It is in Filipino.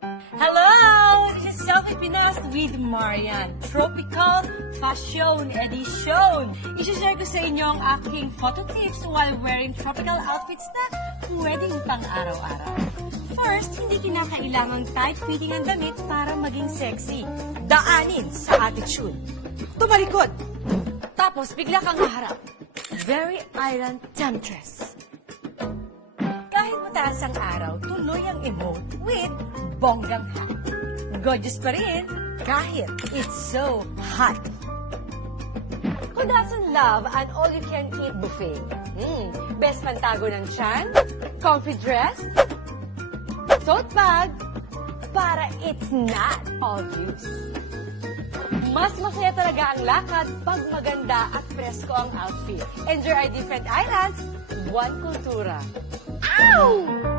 Hello! This is Selfie Pinas with Marian. Tropical Fashion Edition. I-share ko sa inyo ang aking photo tips while wearing tropical outfits na pwedeng pang araw-araw. First, hindi kinakailangang tight-fitting ang damit para maging sexy. Daanin sa attitude. Tumalikod. Tapos bigla kang haharap. Very island temptress. Kahit mataas ang araw, tuloy ang emote with bonggang hat. Gorgeous pa rin kahit it's so hot. Who doesn't love an all-you-can-eat buffet? Best pantago ng tiyan, comfy dress, tote bag, para it's not obvious. Mas masaya talaga ang lakad pag maganda at presko ang outfit. Enjoy our different islands, one kultura. Ow!